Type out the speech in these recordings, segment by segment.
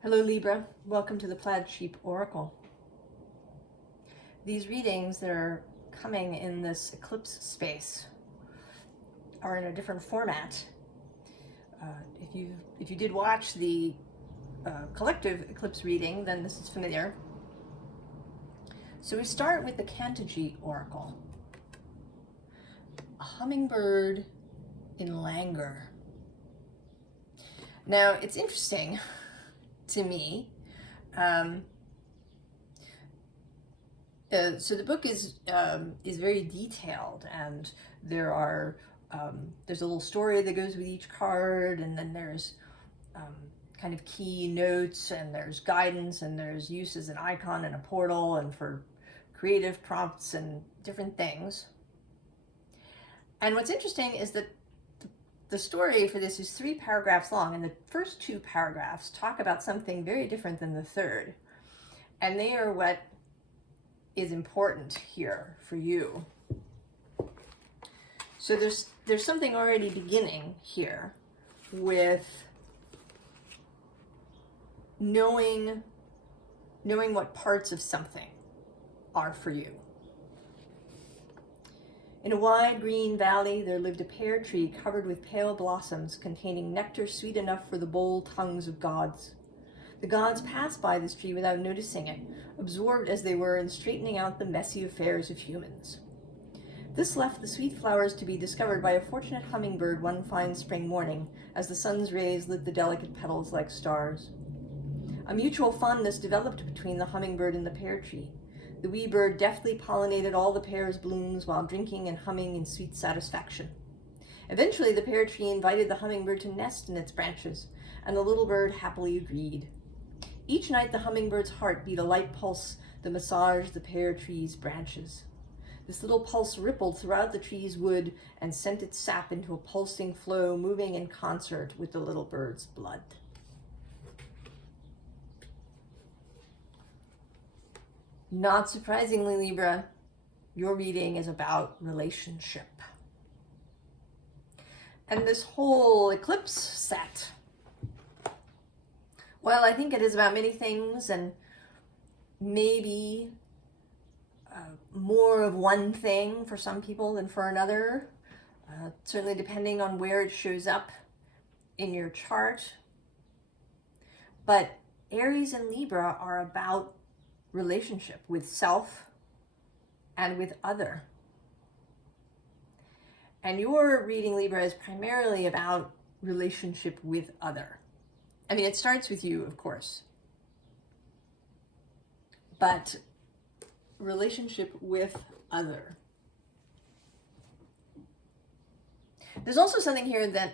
Hello Libra, welcome to the Plaid Oracle. These readings that are coming in this eclipse space are in a different format. If you did watch the collective eclipse reading, then this is familiar. So we start with the Cantigee Oracle. A hummingbird in languor. Now it's interesting to me. So the book is very detailed, and there's a little story that goes with each card, and then there's kind of key notes, and there's guidance, and there's use as an icon and a portal, and for creative prompts and different things. And what's interesting is that the story for this is 3 paragraphs long, and the first 2 paragraphs talk about something very different than the third. And they are what is important here for you. So there's something already beginning here with knowing what parts of something are for you. In a wide green valley, there lived a pear tree covered with pale blossoms containing nectar sweet enough for the bold tongues of gods. The gods passed by this tree without noticing it, absorbed as they were in straightening out the messy affairs of humans. This left the sweet flowers to be discovered by a fortunate hummingbird one fine spring morning, as the sun's rays lit the delicate petals like stars. A mutual fondness developed between the hummingbird and the pear tree. The wee bird deftly pollinated all the pear's blooms while drinking and humming in sweet satisfaction. Eventually, the pear tree invited the hummingbird to nest in its branches, and the little bird happily agreed. Each night, the hummingbird's heart beat a light pulse that massaged the pear tree's branches. This little pulse rippled throughout the tree's wood and sent its sap into a pulsing flow, moving in concert with the little bird's blood. Not surprisingly, Libra, your reading is about relationship. And this whole eclipse set, well, I think it is about many things, and maybe more of one thing for some people than for another, certainly depending on where it shows up in your chart. But Aries and Libra are about relationship with self and with other. And your reading, Libra, is primarily about relationship with other. I mean, it starts with you, of course, but relationship with other. There's also something here that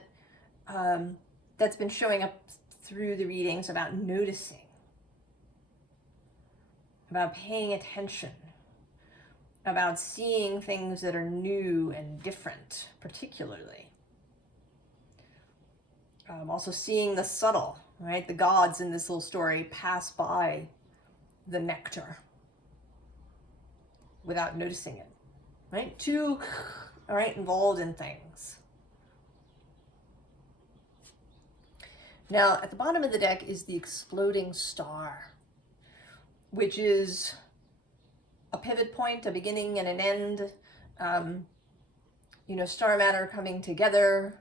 that's been showing up through the readings about noticing, about paying attention, about seeing things that are new and different, particularly. Also seeing the subtle, right? The gods in this little story pass by the nectar without noticing it, right? Too, all right, involved in things. Now, at the bottom of the deck is the exploding star, which is a pivot point, a beginning and an end. Star matter coming together,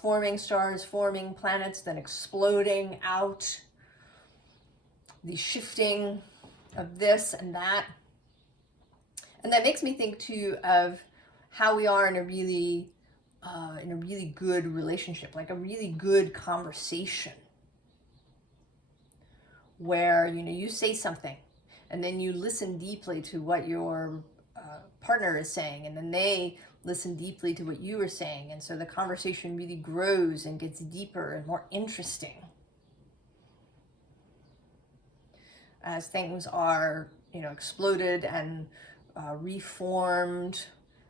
forming stars, forming planets, then exploding out, the shifting of this and that. And that makes me think too of how we are in a really good relationship, like a really good conversation, where you say something and then you listen deeply to what your partner is saying, and then they listen deeply to what you are saying, and so the conversation really grows and gets deeper and more interesting as things are exploded and reformed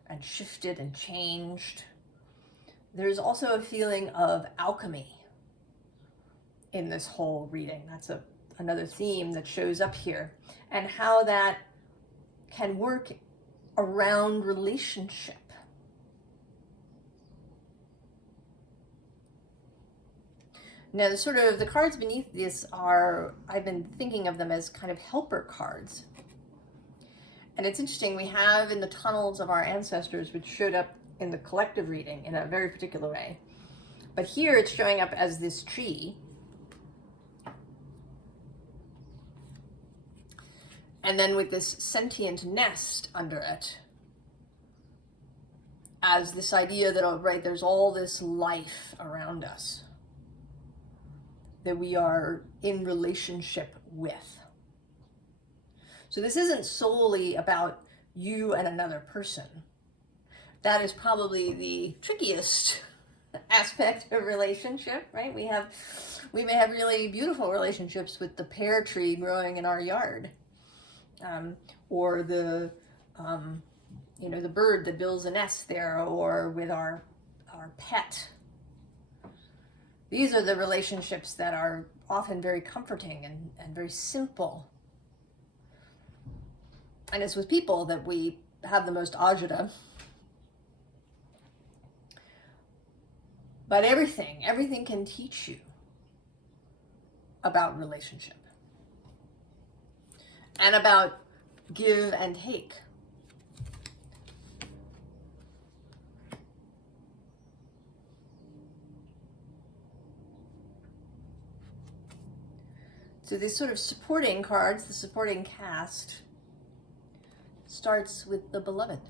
and shifted and changed. There's also a feeling of alchemy in this whole reading. That's another theme that shows up here, and how that can work around relationship. Now, the cards beneath this are, I've been thinking of them as kind of helper cards. And it's interesting, we have in the tunnels of our ancestors, which showed up in the collective reading in a very particular way. But here it's showing up as this tree. And then with this sentient nest under it, as this idea that, oh, right, there's all this life around us that we are in relationship with. So this isn't solely about you and another person. That is probably the trickiest aspect of relationship, right? We may have really beautiful relationships with the pear tree growing in our yard, or the the bird that builds a nest there, or with our pet. These are the relationships that are often very comforting and very simple. And it's with people that we have the most agita. But everything can teach you about relationship and about give and take. So these sort of supporting cards, the supporting cast, starts with the beloved,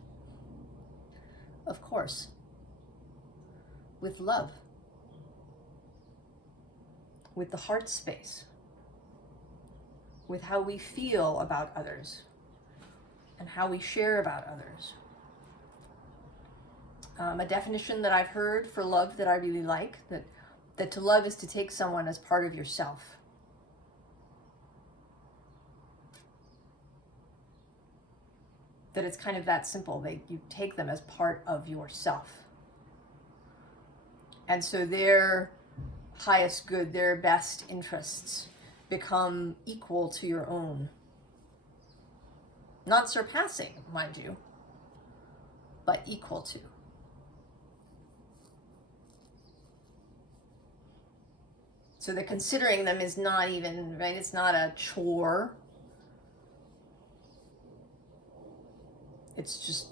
of course, with love, with the heart space, with how we feel about others and how we share about others. A definition that I've heard for love that I really like, that to love is to take someone as part of yourself. That it's kind of that simple, that you take them as part of yourself. And so their highest good, their best interests become equal to your own. Not surpassing, mind you, but equal to. So that considering them is not even, right, it's not a chore. It's just,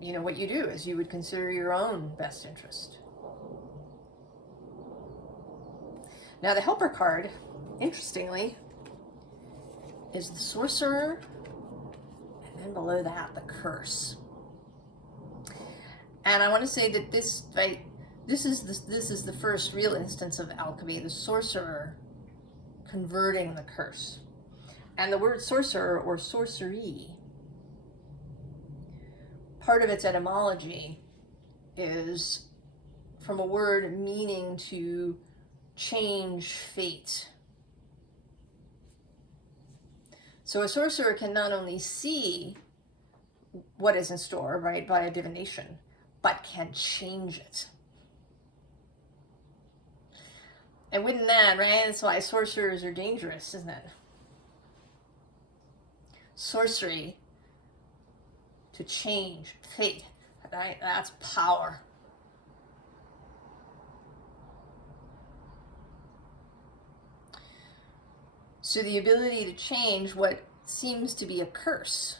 what you do is you would consider your own best interest. Now the helper card, interestingly, is the sorcerer, and then below that, the curse. And I want to say that this is the first real instance of alchemy, the sorcerer converting the curse. And the word sorcerer or sorcery, part of its etymology is from a word meaning to change fate. So a sorcerer can not only see what is in store, right, by a divination, but can change it. And wouldn't that, right? That's why sorcerers are dangerous, isn't it? Sorcery to change fate, right? That's power. So the ability to change what seems to be a curse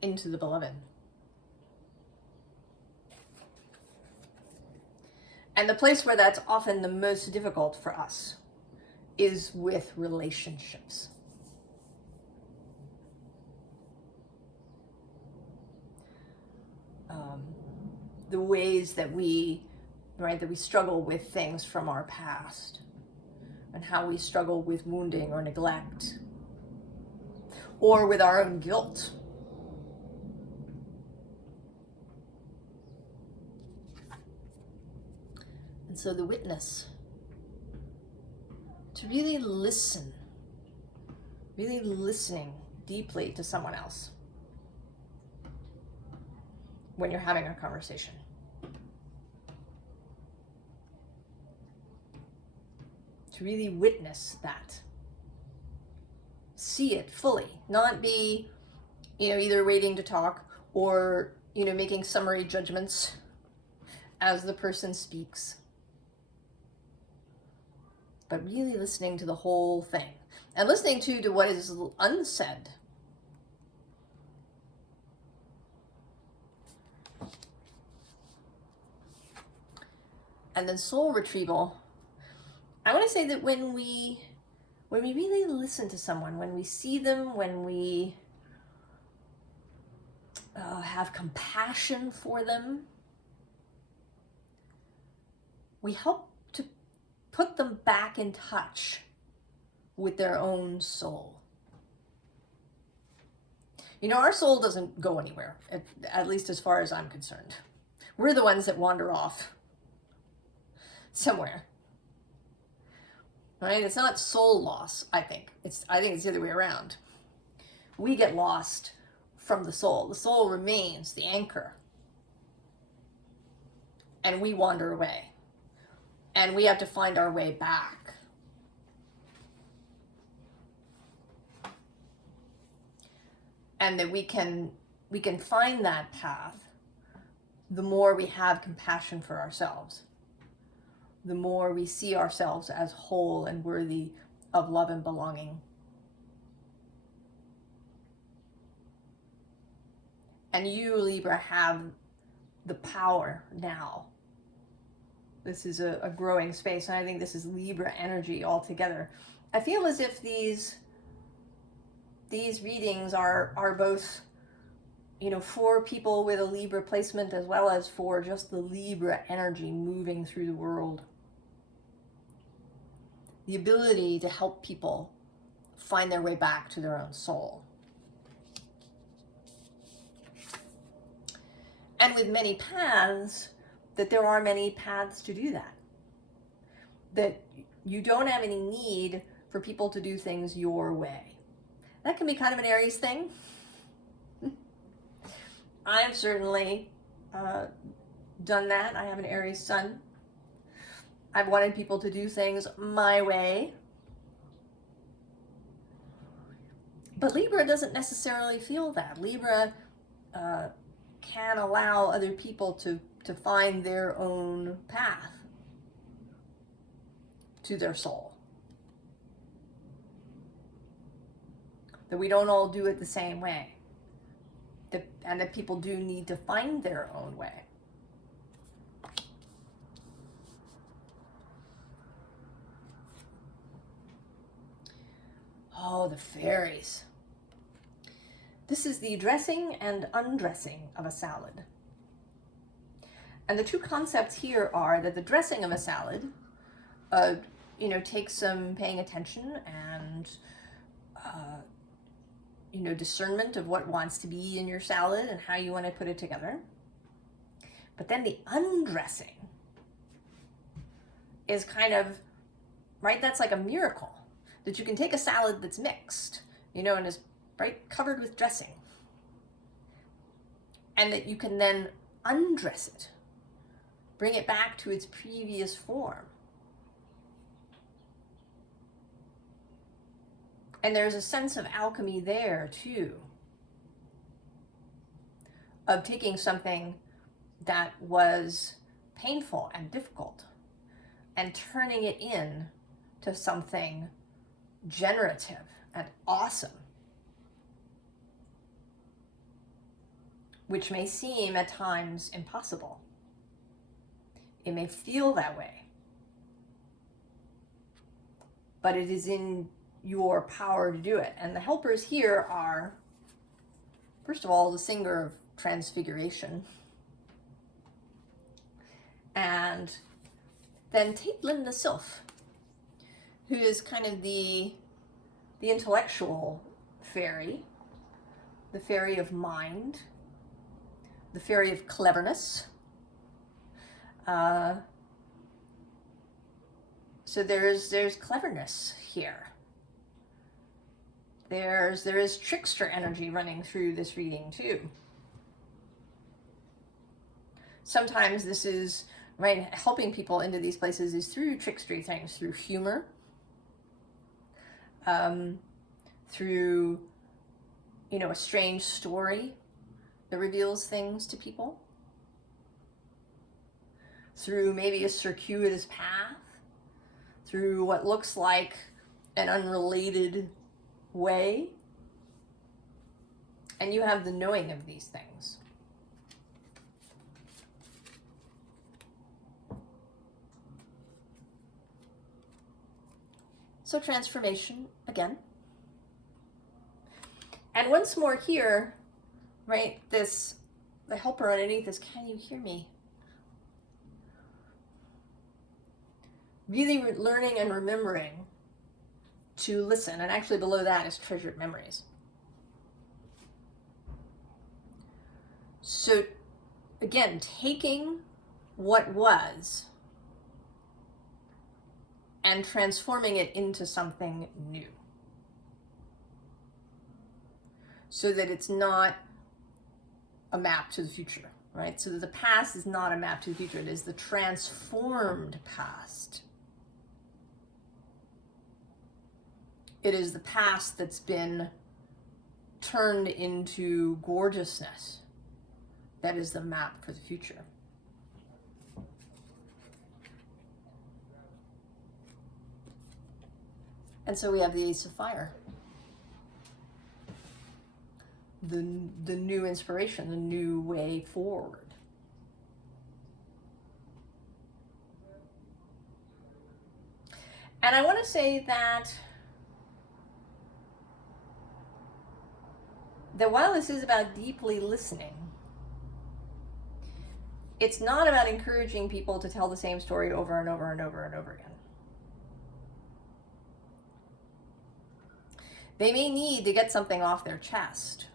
into the beloved. And the place where that's often the most difficult for us is with relationships. The ways that we struggle with things from our past, and how we struggle with wounding or neglect, or with our own guilt. And so the witness, to really listen, really listening deeply to someone else when you're having a conversation. To really witness that. See it fully, not be, either waiting to talk or, making summary judgments as the person speaks, but really listening to the whole thing and listening to what is unsaid. And then soul retrieval. I want to say that when we really listen to someone, when we see them, when we have compassion for them, we help to put them back in touch with their own soul. You know, our soul doesn't go anywhere, at least as far as I'm concerned. We're the ones that wander off somewhere. Right? It's not soul loss, I think. I think it's the other way around. We get lost from the soul. The soul remains the anchor. And we wander away. And we have to find our way back. And that we can find that path the more we have compassion for ourselves. The more we see ourselves as whole and worthy of love and belonging. And you, Libra, have the power now. This is a growing space, and I think this is Libra energy altogether. I feel as if these readings are both, you know, for people with a Libra placement as well as for just the Libra energy moving through the world. The ability to help people find their way back to their own soul. And with many paths, that there are many paths to do that. That you don't have any need for people to do things your way. That can be kind of an Aries thing. I've certainly done that. I have an Aries sun. I've wanted people to do things my way. But Libra doesn't necessarily feel that. Libra can allow other people to find their own path to their soul. That we don't all do it the same way. And that people do need to find their own way. Oh, the fairies. This is the dressing and undressing of a salad. And the two concepts here are that the dressing of a salad, you know, takes some paying attention and, you know, discernment of what wants to be in your salad and how you want to put it together. But then the undressing is kind of, right, that's like a miracle. That you can take a salad that's mixed, you know, and is, right, covered with dressing. And that you can then undress it. Bring it back to its previous form. And there's a sense of alchemy there too. Of taking something that was painful and difficult and turning it into something generative and awesome. Which may seem at times impossible. It may feel that way. But it is in your power to do it. And the helpers here are, first of all, the singer of transfiguration. And then Caitlin the Sylph, who is kind of the intellectual fairy, the fairy of mind, the fairy of cleverness. So there's cleverness here. There is trickster energy running through this reading too. Sometimes this is, right, helping people into these places is through trickstery things, through humor, through, you know, a strange story that reveals things to people. through maybe a circuitous path, through what looks like an unrelated way. And you have the knowing of these things. So transformation again. And once more here, right, this, the helper underneath this, can you hear me? Really learning and remembering to listen. And actually below that is treasured memories. So again, taking what was and transforming it into something new. So that it's not a map to the future, right? So that the past is not a map to the future. It is the transformed past. It is the past that's been turned into gorgeousness. That is the map for the future. And so we have the Ace of Fire. The new inspiration, the new way forward. And I want to say that while this is about deeply listening, it's not about encouraging people to tell the same story over and over and over and over again. They may need to get something off their chest.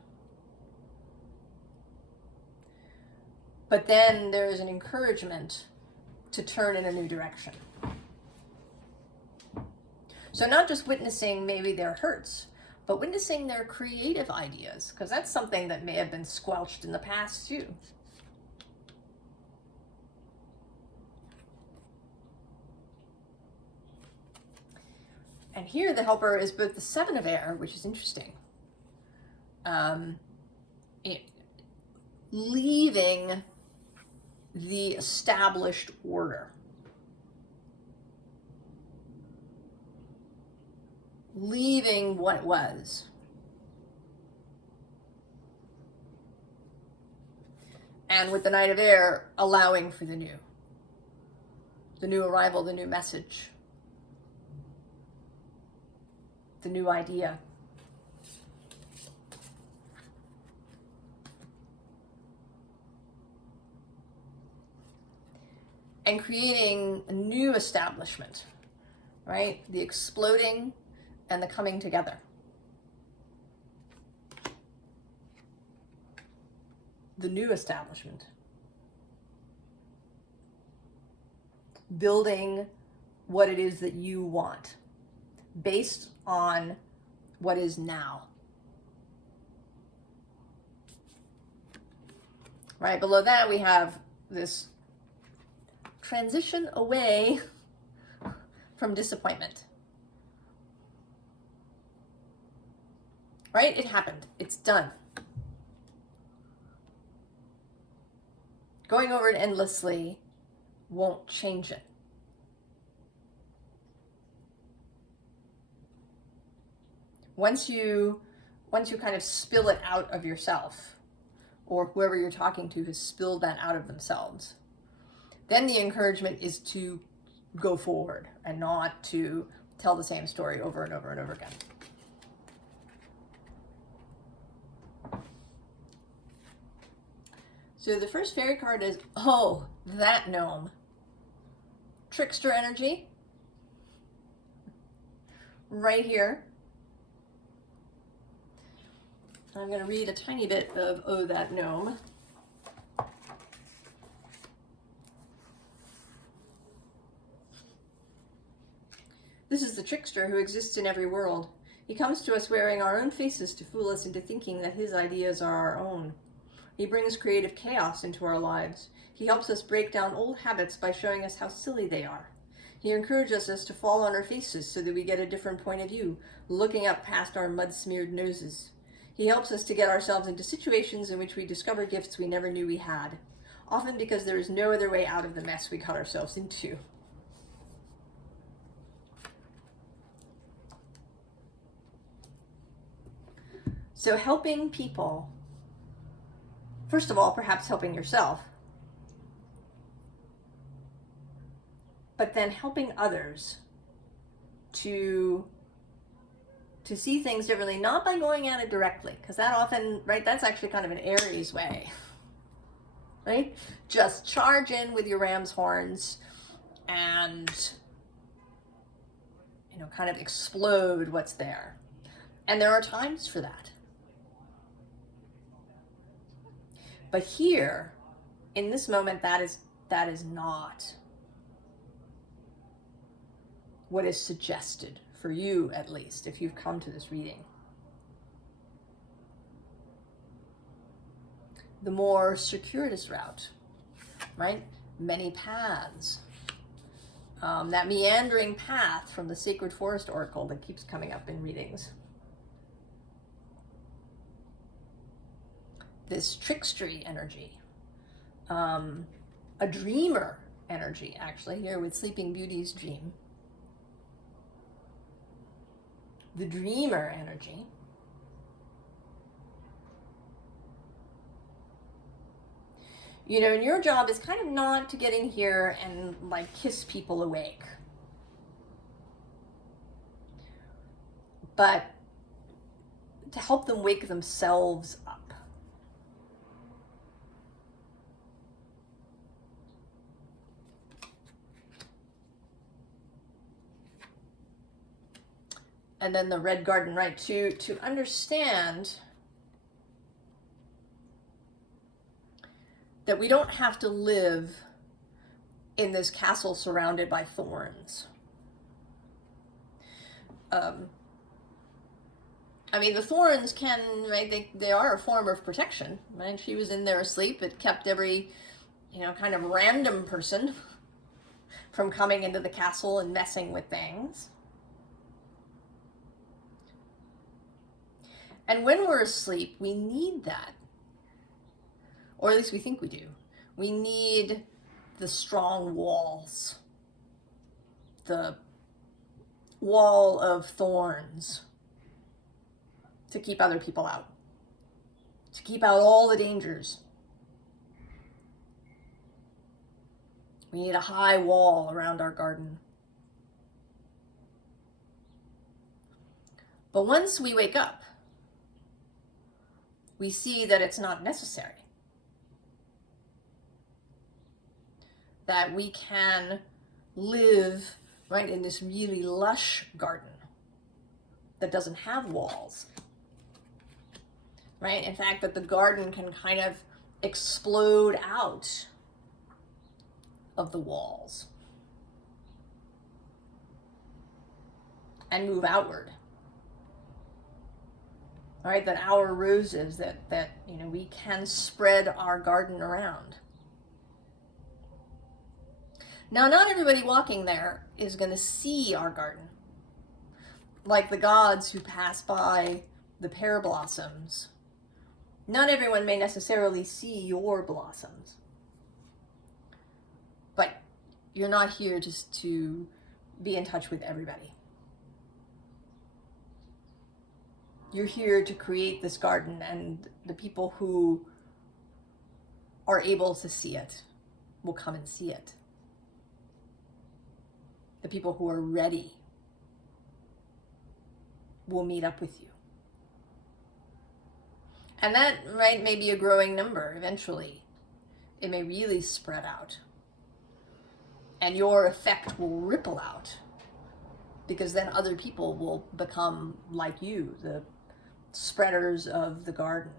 But then there is an encouragement to turn in a new direction. So not just witnessing maybe their hurts, but witnessing their creative ideas, because that's something that may have been squelched in the past too. And here the helper is both the Seven of Air, which is interesting, leaving the established order. Leaving what it was. And with the Knight of Air, allowing for the new arrival, the new message, the new idea. And creating a new establishment, right? The exploding and the coming together. The new establishment. Building what it is that you want, based on what is now. Right, below that we have this transition away from disappointment. Right? It happened. It's done. Going over it endlessly won't change it. Once you kind of spill it out of yourself, or whoever you're talking to has spilled that out of themselves, then the encouragement is to go forward and not to tell the same story over and over and over again. So the first fairy card is, oh, that gnome. Trickster energy. Right here. I'm going to read a tiny bit of Oh, That Gnome. This is the trickster who exists in every world. He comes to us wearing our own faces to fool us into thinking that his ideas are our own. He brings creative chaos into our lives. He helps us break down old habits by showing us how silly they are. He encourages us to fall on our faces so that we get a different point of view, looking up past our mud-smeared noses. He helps us to get ourselves into situations in which we discover gifts we never knew we had. often because there is no other way out of the mess we cut ourselves into. So helping people, first of all, perhaps helping yourself, but then helping others to see things differently, not by going at it directly, because that often, right, that's actually kind of an Aries way, right? Just charge in with your ram's horns and, you know, kind of explode what's there. And there are times for that. But here, in this moment, that is not what is suggested for you, at least, if you've come to this reading. The more circuitous route, right? Many paths. That meandering path from the Sacred Forest Oracle that keeps coming up in readings. This trickstery energy. A dreamer energy, actually, here with Sleeping Beauty's dream. The dreamer energy. You know, and your job is kind of not to get in here and like kiss people awake, but to help them wake themselves up. And then the red garden, right, to understand that we don't have to live in this castle surrounded by thorns. I mean, the thorns can, right, they are a form of protection, right? She was in there asleep. It kept every, you know, kind of random person from coming into the castle and messing with things. And when we're asleep, we need that. Or at least we think we do. We need the strong walls. The wall of thorns to keep other people out. To keep out all the dangers. We need a high wall around our garden. But once we wake up, we see that it's not necessary. That we can live, right, in this really lush garden that doesn't have walls. Right? In fact, that the garden can kind of explode out of the walls and move outward. All right, that our roses, that you know, we can spread our garden around. Now, not everybody walking there is going to see our garden. Like the gods who pass by the pear blossoms, not everyone may necessarily see your blossoms. But you're not here just to be in touch with everybody. You're here to create this garden, and the people who are able to see it will come and see it. The people who are ready will meet up with you. And that, right, may be a growing number eventually. It may really spread out. And your effect will ripple out, because then other people will become like you, the spreaders of the garden.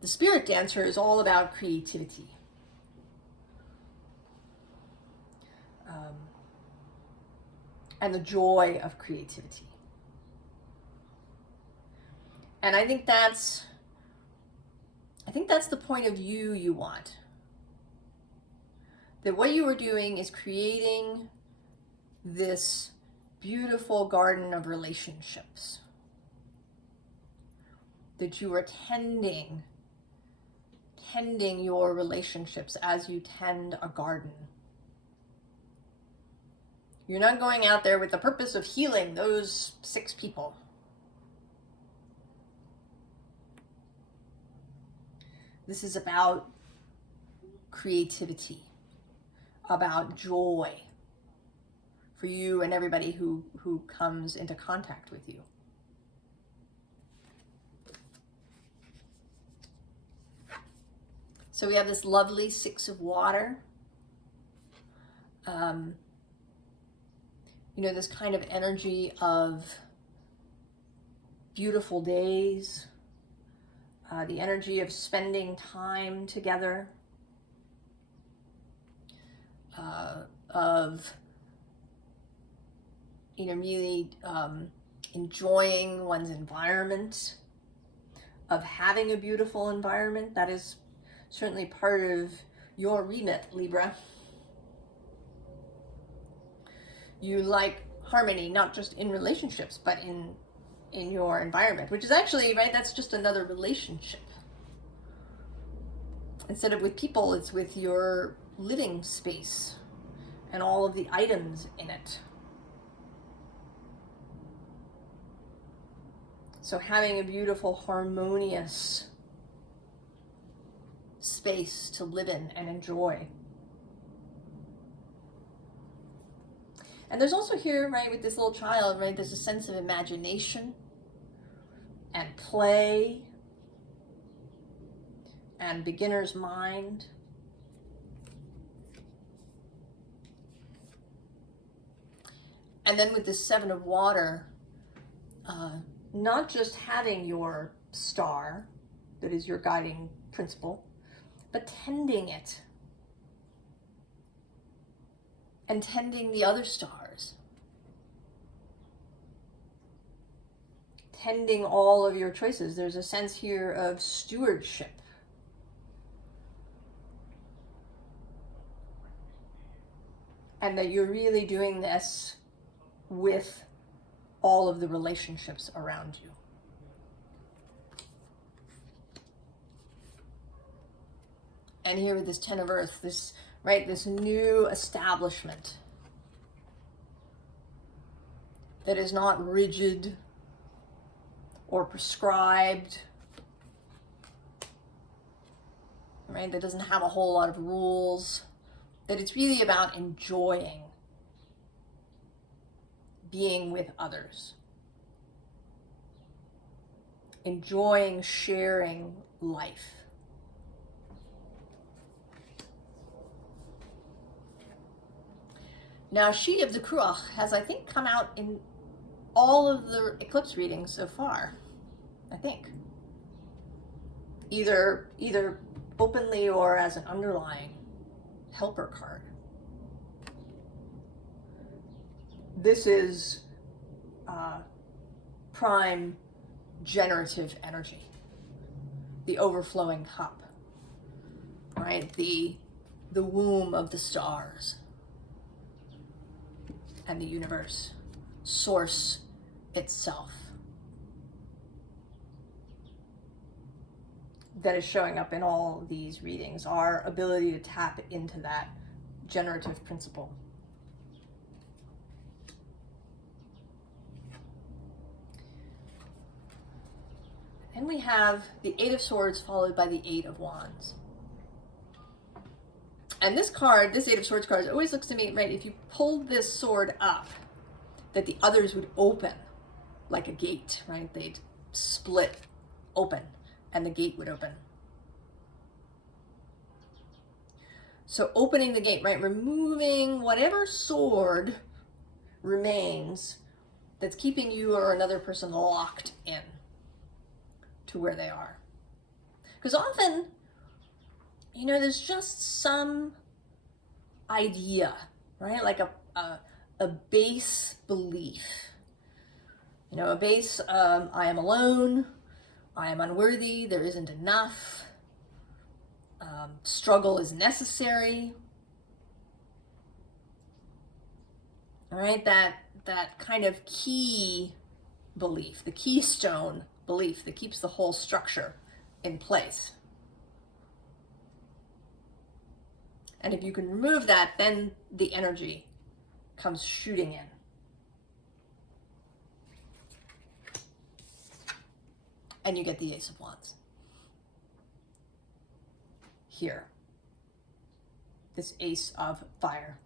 The spirit dancer is all about creativity. And the joy of creativity. And I think that's the point of view you want. That what you are doing is creating this beautiful garden of relationships. that you are tending your relationships as you tend a garden. You're not going out there with the purpose of healing those 6 people. This is about creativity, about joy for you and everybody who comes into contact with you. So we have this lovely 6 of water. You know, this kind of energy of beautiful days, the energy of spending time together, of, you know, really enjoying one's environment, of having a beautiful environment. That is certainly part of your remit, Libra. You like harmony, not just in relationships, but in your environment, which is actually, right, that's just another relationship. Instead of with people, it's with your living space and all of the items in it. So having a beautiful, harmonious space to live in and enjoy. And there's also here, right, with this little child, right, there's a sense of imagination and play and beginner's mind. And then with this 7 of water, not just having your star, that is your guiding principle, but tending it. And tending the other stars. Tending all of your choices. There's a sense here of stewardship. And that you're really doing this with all of the relationships around you. And here with this 10 of Earth, this, right, this new establishment that is not rigid or prescribed, right, that doesn't have a whole lot of rules, that it's really about enjoying being with others, enjoying sharing life. Now, She of the Kruach has, I think, come out in all of the eclipse readings so far, I think. Either openly or as an underlying helper card. This is prime generative energy, the overflowing cup, right? The womb of the stars and the universe, source itself, that is showing up in all these readings, our ability to tap into that generative principle. And we have the 8 of Swords followed by the 8 of Wands. And this card, this 8 of Swords card, always looks to me, right, if you pulled this sword up, that the others would open like a gate, right? They'd split open and the gate would open. So opening the gate, right, removing whatever sword remains that's keeping you or another person locked in to where they are. Because often, you know, there's just some idea, right? Like a base belief. You know, a base, I am alone, I am unworthy, there isn't enough, struggle is necessary. All right, that kind of key belief, the keystone belief that keeps the whole structure in place. And if you can remove that, then the energy comes shooting in. And you get the Ace of Wands. Here. This Ace of Fire.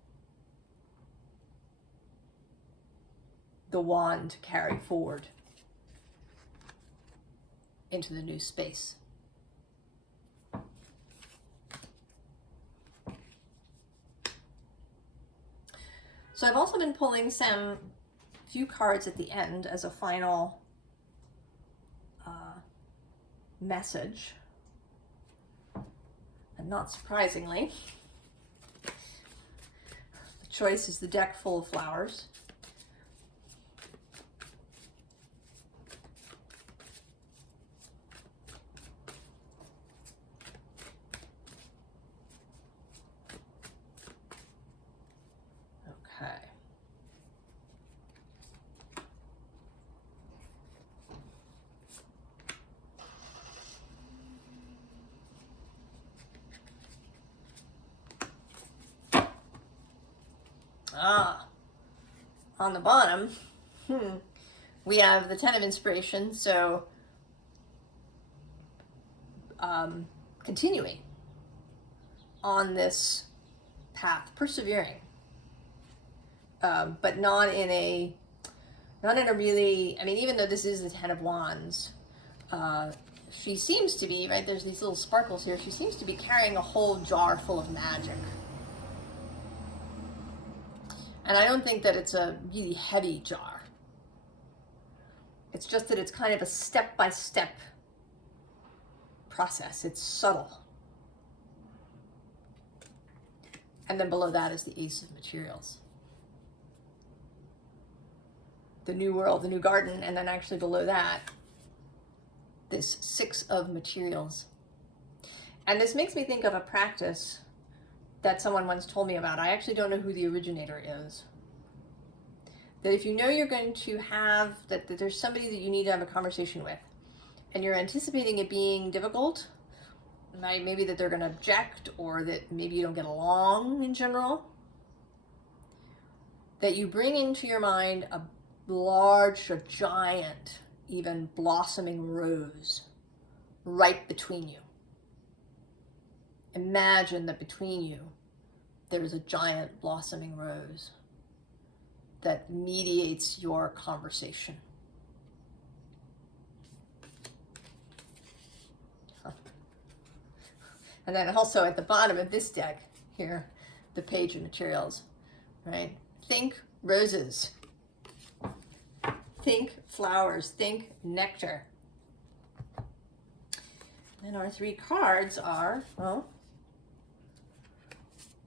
The wand to carry forward into the new space. So I've also been pulling some few cards at the end as a final message. And not surprisingly, the choice is the deck full of flowers. Okay. On the bottom, we have the Ten of Inspiration, so continuing on this path, persevering, but not in a really, I mean, even though this is the Ten of Wands, she seems to be, right, there's these little sparkles here, she seems to be carrying a whole jar full of magic. And I don't think that it's a really heavy jar. It's just that it's kind of a step-by-step process. It's subtle. And then below that is the Ace of Materials. The New World, the New Garden, and then actually below that, this Six of Materials. And this makes me think of a practice that someone once told me about. I actually don't know who the originator is. That if you know you're going to have, that there's somebody that you need to have a conversation with, and you're anticipating it being difficult, maybe that they're going to object, or that maybe you don't get along in general, that you bring into your mind a large, a giant, even blossoming rose right between you. Imagine that between you, there's a giant blossoming rose that mediates your conversation. And then also at the bottom of this deck here, the Page of Materials, right? Think roses. Think flowers. Think nectar. And our three cards are, well,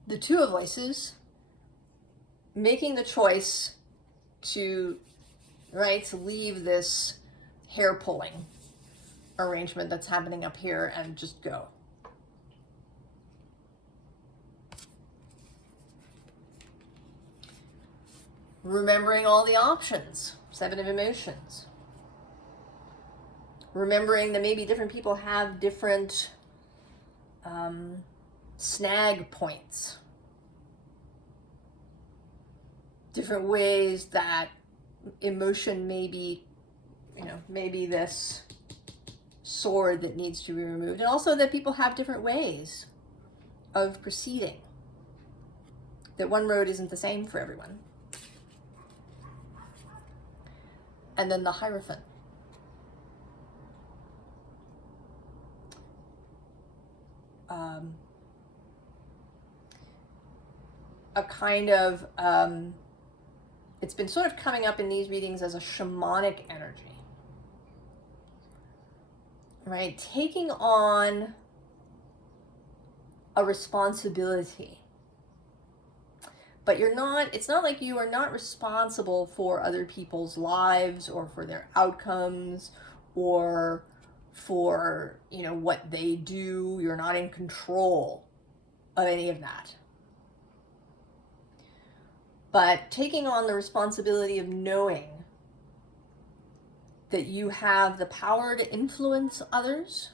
the Two of Voices, making the choice to, right, to leave this hair pulling arrangement that's happening up here and just go. Remembering all the options, Seven of Emotions. Remembering that maybe different people have different snag points. Different ways that emotion may be, maybe this sword that needs to be removed. And also that people have different ways of proceeding. That one road isn't the same for everyone. And then the Hierophant. A kind of, it's been sort of coming up in these readings as a shamanic energy, right? Taking on a responsibility, but it's not like you are not responsible for other people's lives or for their outcomes or for, what they do. You're not in control of any of that. But taking on the responsibility of knowing that you have the power to influence others,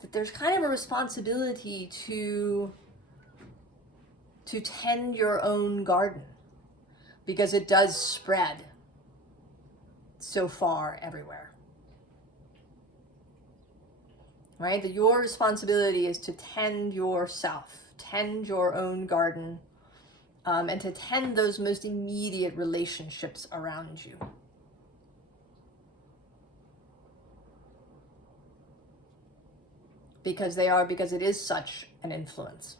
that there's kind of a responsibility to tend your own garden, because it does spread so far everywhere. Right? That your responsibility is to tend yourself, tend your own garden, and to tend those most immediate relationships around you. Because it is such an influence.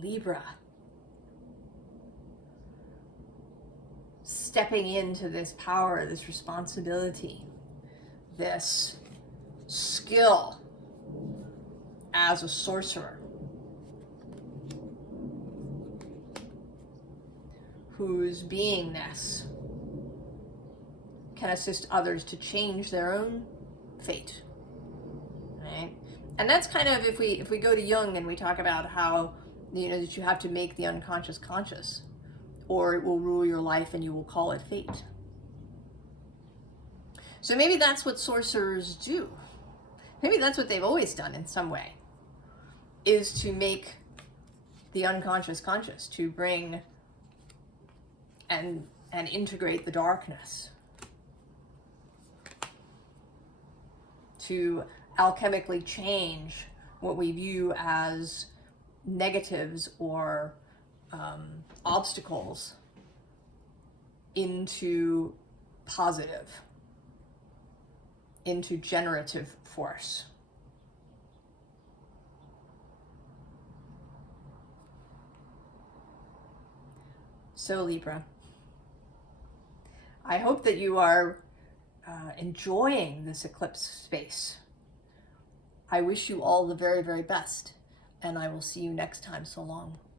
Libra. Stepping into this power, this responsibility, this skill as a sorcerer, whose beingness can assist others to change their own fate. Right? And that's kind of, if we go to Jung and we talk about how, you know, that you have to make the unconscious conscious, or it will rule your life and you will call it fate. So maybe that's what sorcerers do. Maybe that's what they've always done in some way, is to make the unconscious conscious, to bring and integrate the darkness, to alchemically change what we view as negatives or obstacles into positive, into generative force. So Libra, I hope that you are enjoying this eclipse space. I wish you all the very, very best, and I will see you next time. So long.